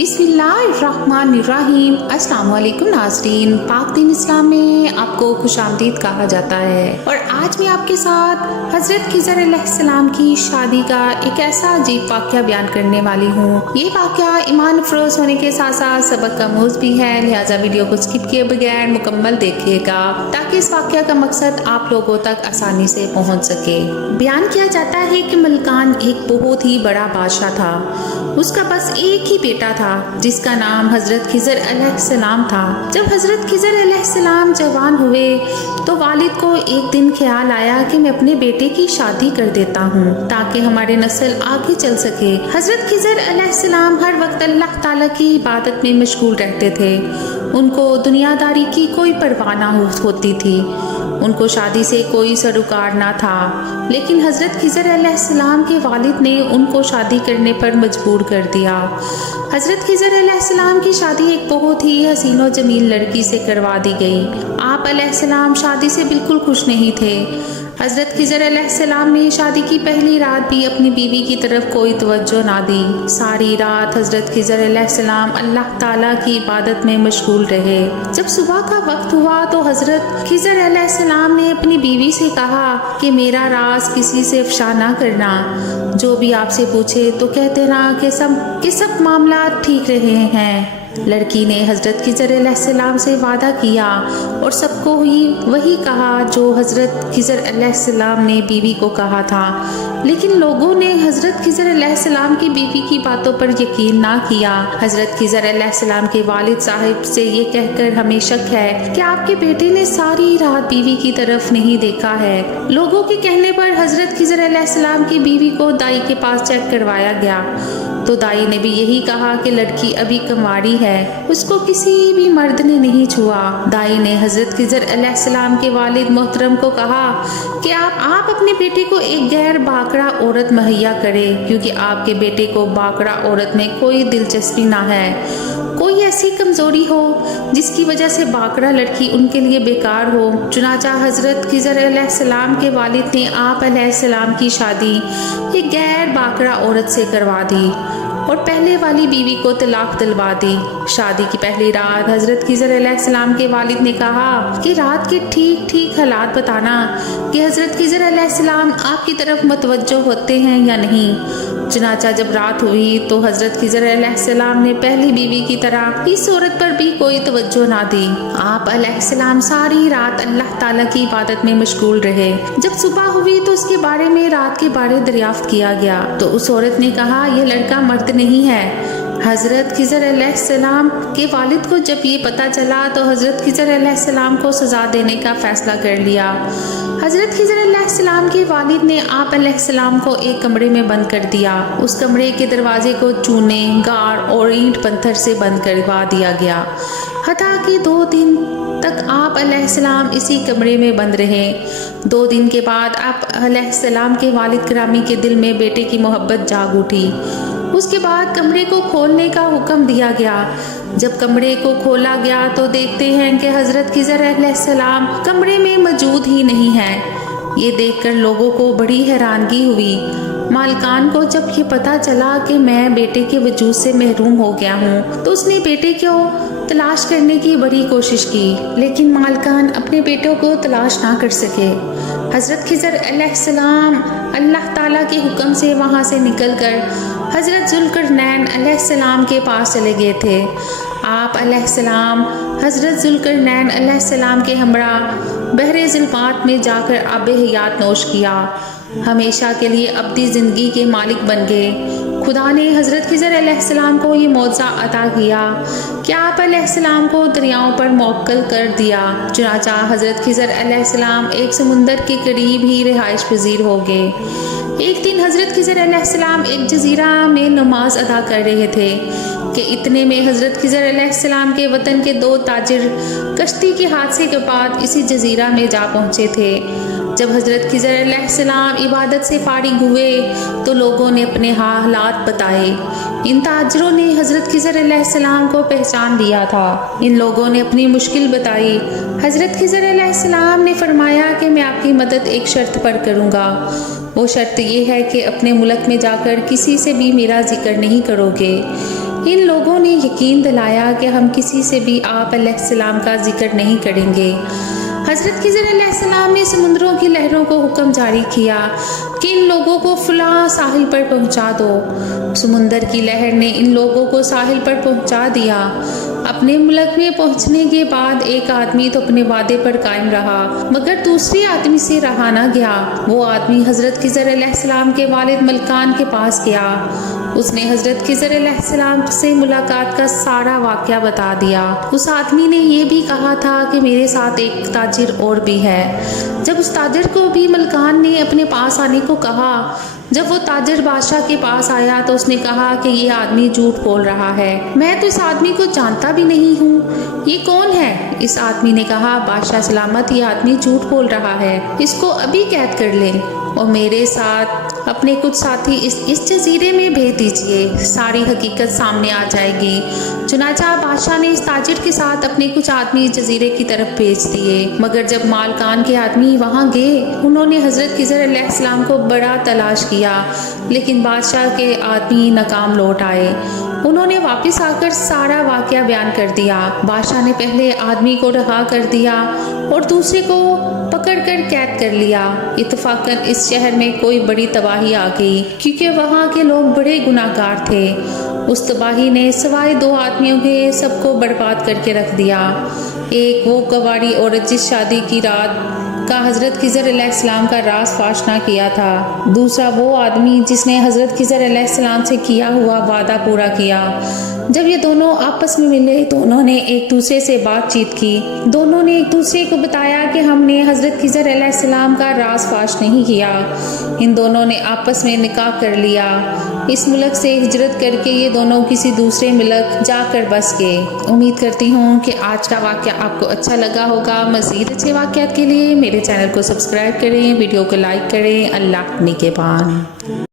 बिस्मिल्लाहिर्रहमानिर्रहीम। अस्सलाम वालेकुम नाज़रीन, पाक दीन इस्लाम में आपको खुशामदीद कहा जाता है। और आज मैं आपके साथ हज़रत खिज़र अलैहिस्सलाम की शादी का एक ऐसा अजीब वाक़या बयान करने वाली हूँ। ये वाक़या ईमान अफरोज़ होने के साथ साथ सबक आमूज़ भी है, लिहाजा वीडियो को स्किप किए बगैर मुकम्मल देखिएगा ताकि इस वाक़या का मकसद आप लोगों तक आसानी से पहुँच सके। बयान किया जाता है कि मलकान एक बहुत ही बड़ा बादशाह था। उसका बस एक ही बेटा था जिसका नाम हज़रत खिज़र अलैहिस्सलाम था। जब हज़रत खिज़र अलैहिस्सलाम जवान हुए तो वालिद को एक दिन ख्याल आया कि मैं अपने बेटे की शादी कर देता हूँ ताकि हमारे नस्ल आगे चल सके। हज़रत खिज़र अलैहिस्सलाम हर वक्त अल्लाह ताला की इबादत में मशगूल रहते थे। उनको दुनियादारी की कोई परवाह ना होती थी। उनको शादी से कोई सरोकार ना था, लेकिन हज़रत खिज़र अलैहिस्सलाम के वालिद ने उनको शादी करने पर मजबूर कर दिया। हज़रत खिज़र अलैहिस्सलाम की शादी एक बहुत ही हसीन और जमील लड़की से करवा दी गई। आप अलैहिस्सलाम शादी से बिल्कुल खुश नहीं थे। हज़रत खिज़र अलैहिस्सलाम ने शादी की पहली रात भी अपनी बीवी की तरफ कोई तवज्जो ना दी। सारी रात हज़रत खिज़र अलैहिस्सलाम अल्लाह ताला की इबादत में मशगूल रहे। जब सुबह का वक्त हुआ तो हज़रत खिज़र अलैहिस्सलाम ने अपनी बीवी से कहा कि मेरा राज किसी से अफ़शा ना करना। जो भी आपसे पूछे तो कहते ना कि सब मामला ठीक रहे हैं। लड़की ने हज़रत खिज़र अलैहिस्सलाम से वादा किया और सबको ही वही कहा जो हज़रत खिज़र अलैहिस्सलाम ने बीवी को कहा था। लेकिन लोगों ने हज़रत खिज़र अलैहिस्सलाम की बीवी की बातों पर यकीन ना किया। हज़रत खिज़र अलैहिस्सलाम के वालिद साहिब से ये कहकर हमें शक है कि आपके बेटे ने सारी रात बीवी की तरफ नहीं देखा है। लोगों के कहने पर हज़रत खिज़र अलैहिस्सलाम की बीवी को दाई के पास चेक करवाया गया तो दाई ने भी यही कहा कि लड़की अभी कुंवारी है, उसको किसी भी मर्द ने नहीं छुआ। दाई ने हज़रत खिज़र अलैहिस्सलाम के वालिद मोहतरम को कहा कि आप अपने बेटे को एक गैर बाकरा औरत मुहैया करें, क्योंकि आपके बेटे को बाकरा औरत में कोई दिलचस्पी ना है। कोई ऐसी कमज़ोरी हो जिसकी वजह से बाकरा लड़की उनके लिए बेकार हो। चुनाचा हज़रत खिज़र अलैहिस्सलाम के वालिद ने आप अलैहिस्सलाम की शादी एक गैर बाकरा औरत से करवा दी और पहले वाली बीवी को तलाक दिलवा दी। शादी की पहली रात हज़रत खिज़र अलैहिस्सलाम के वालिद ने कहा कि रात के ठीक हालात बताना कि हज़रत खिज़र अलैहिस्सलाम आपकी तरफ मुतवज्जो होते हैं या नहीं। चुनाचा जब रात हुई तो हज़रत खिज़र अलैहिस्सलाम ने पहली बीवी की तरह इस औरत पर भी कोई तवज्जो ना दी। आप अलैहिस्सलाम सारी रात अल्लाह ताला की इबादत में मशगूल रहे। जब सुबह हुई तो उसके बारे में रात के बारे दरियाफ्त किया गया तो उस औरत ने कहा यह लड़का मर्द नहीं है। हज़रत खिज़र अलैहिस्सलाम के वालिद को जब ये पता चला तो हज़रत खिज़र अलैहिस्सलाम को सज़ा देने का फ़ैसला कर लिया। हज़रत खिज़र अलैहिस्सलाम के वालिद ने आप अलैहिस्सलाम को एक कमरे में बंद कर दिया। उस कमरे के दरवाजे को चूने, गार और ईंट पत्थर से बंद करवा दिया गया। हता कि 2 दिन तक आप अलैहिस्सलाम इसी कमरे में बंद रहे। 2 दिन के बाद आप अलैहिस्सलाम के वालिद गिरामी के दिल में बेटे की मोहब्बत जाग उठी। उसके बाद कमरे को खोलने का हुक्म दिया गया। जब कमरे को खोला गया तो देखते हैं कि हज़रत खिज़र अलैहिस्सलाम कमरे में मौजूद ही नहीं है। ये देखकर लोगों को बड़ी हैरानगी हुई। मालकान को जब ये पता चला कि मैं बेटे के वजूद से महरूम हो गया हूँ तो उसने बेटे को तलाश करने की बड़ी कोशिश की, लेकिन मालकान अपने बेटों को तलाश ना कर सके। हज़रत खिज़र अलैहिस्सलाम अल्लाह ताला के हुक्म से वहाँ से निकलकर हज़रत ज़ुल्करनैन अलैहिस्सलाम के पास चले गए थे। आप अलैहिस्सलाम हज़रत ज़ुल्करनैन अलैहिस्सलाम के हमरा बहरे ज़ुल्मात में जाकर आबे हयात नोश किया। हमेशा के लिए अब्दी ज़िंदगी के मालिक बन गए। खुदा ने हज़रत खिज़र अलैहिस्सलाम को ये मौज़ा अता किया कि आप अलैहिस्सलाम को दरियाओं पर मौक्कल कर दिया। चुनाचा हज़रत खिज़र अलैहिस्सलाम एक समुंदर के करीब ही रिहाइश पजीर हो गए। एक दिन हज़रत खिज़र अलैहिस्सलाम एक जजीरा में नमाज अदा कर रहे थे कि इतने में हज़रत खिज़र अलैहिस्सलाम के वतन के 2 ताजिर कश्ती के हादसे के बाद इसी जजीरा में जा पहुँचे थे। जब हज़रत खिज़र अलैहिस्सलाम इबादत से फारिग हुए तो लोगों ने अपने हालात बताए। इन ताजरों ने हज़रत खिज़र अलैहिस्सलाम को पहचान लिया था। इन लोगों ने अपनी मुश्किल बताई। हज़रत खिज़र अलैहिस्सलाम ने फरमाया कि मैं आपकी मदद एक शर्त पर करूँगा। वो शर्त ये है कि अपने मुल्क में जाकर किसी से भी मेरा जिक्र नहीं करोगे। ان لوگوں نے یقین دلایا کہ ہم کسی سے بھی آپ علیہ السلام کا ذکر نہیں کریں گے۔ حضرت خضر علیہ السلام نے سمندروں کی لہروں کو حکم جاری کیا کہ ان لوگوں کو فلاں ساحل پر پہنچا دو۔ سمندر کی لہر نے ان لوگوں کو ساحل پر پہنچا دیا۔ اپنے ملک میں پہنچنے کے بعد ایک آدمی تو اپنے وعدے پر قائم رہا، مگر دوسرے آدمی سے رہا نہ گیا۔ وہ آدمی حضرت خضر علیہ السلام کے والد ملکان کے پاس گیا۔ اس نے حضرت خضر علیہ السلام سے ملاقات کا سارا واقعہ بتا دیا۔ اس آدمی نے یہ بھی کہا تھا کہ میرے ساتھ ایک تاجر اور بھی ہے۔ جب اس تاجر کو بھی ملکان نے اپنے پاس آنے کو کہا، جب وہ تاجر بادشاہ کے پاس آیا تو اس نے کہا کہ یہ آدمی جھوٹ بول رہا ہے، میں تو اس آدمی کو جانتا بھی نہیں ہوں، یہ کون ہے؟ اس آدمی نے کہا، بادشاہ سلامت، یہ آدمی جھوٹ بول رہا ہے، اس کو ابھی قید کر لیں اور میرے ساتھ اپنے کچھ ساتھی اس جزیرے میں بھیج دیجئے، ساری حقیقت سامنے آ جائے گی۔ چنانچہ بادشاہ نے اس تاجر کے ساتھ اپنے کچھ آدمی جزیرے کی طرف بھیج دیے، مگر جب مالکان کے آدمی وہاں گئے، انہوں نے حضرت خضر علیہ السلام کو بڑا تلاش کیا، لیکن بادشاہ کے آدمی ناکام لوٹ آئے۔ انہوں نے واپس آ کر سارا واقعہ بیان کر دیا۔ بادشاہ نے پہلے آدمی کو رہا کر دیا اور دوسرے کو پکڑ کر قید کر لیا۔ اتفاقاً اس شہر میں کوئی بڑی تباہی آ گئی، کیونکہ وہاں کے لوگ بڑے گناہ گار تھے۔ اس تباہی نے سوائے 2 آدمیوں کے سب کو برباد کر کے رکھ دیا۔ ایک وہ کواڑی عورت جس شادی کی رات کا حضرت خضر علیہ السلام کا راز فاش نہ کیا تھا، دوسرا وہ آدمی جس نے حضرت خضر علیہ السلام سے کیا ہوا وعدہ پورا کیا۔ جب یہ دونوں آپس میں ملے تو انہوں نے ایک دوسرے سے بات چیت کی۔ دونوں نے ایک دوسرے کو بتایا کہ ہم نے حضرت خضر علیہ السلام کا راز فاش نہیں کیا۔ ان دونوں نے آپس میں نکاح کر لیا۔ اس ملک سے ہجرت کر کے یہ دونوں کسی دوسرے ملک جا کر بس گئے۔ امید کرتی ہوں کہ آج کا واقعہ آپ کو اچھا لگا ہوگا۔ مزید اچھے واقعات کے لیے میرے چینل کو سبسکرائب کریں، ویڈیو کو لائک کریں۔ اللہ نگہبان۔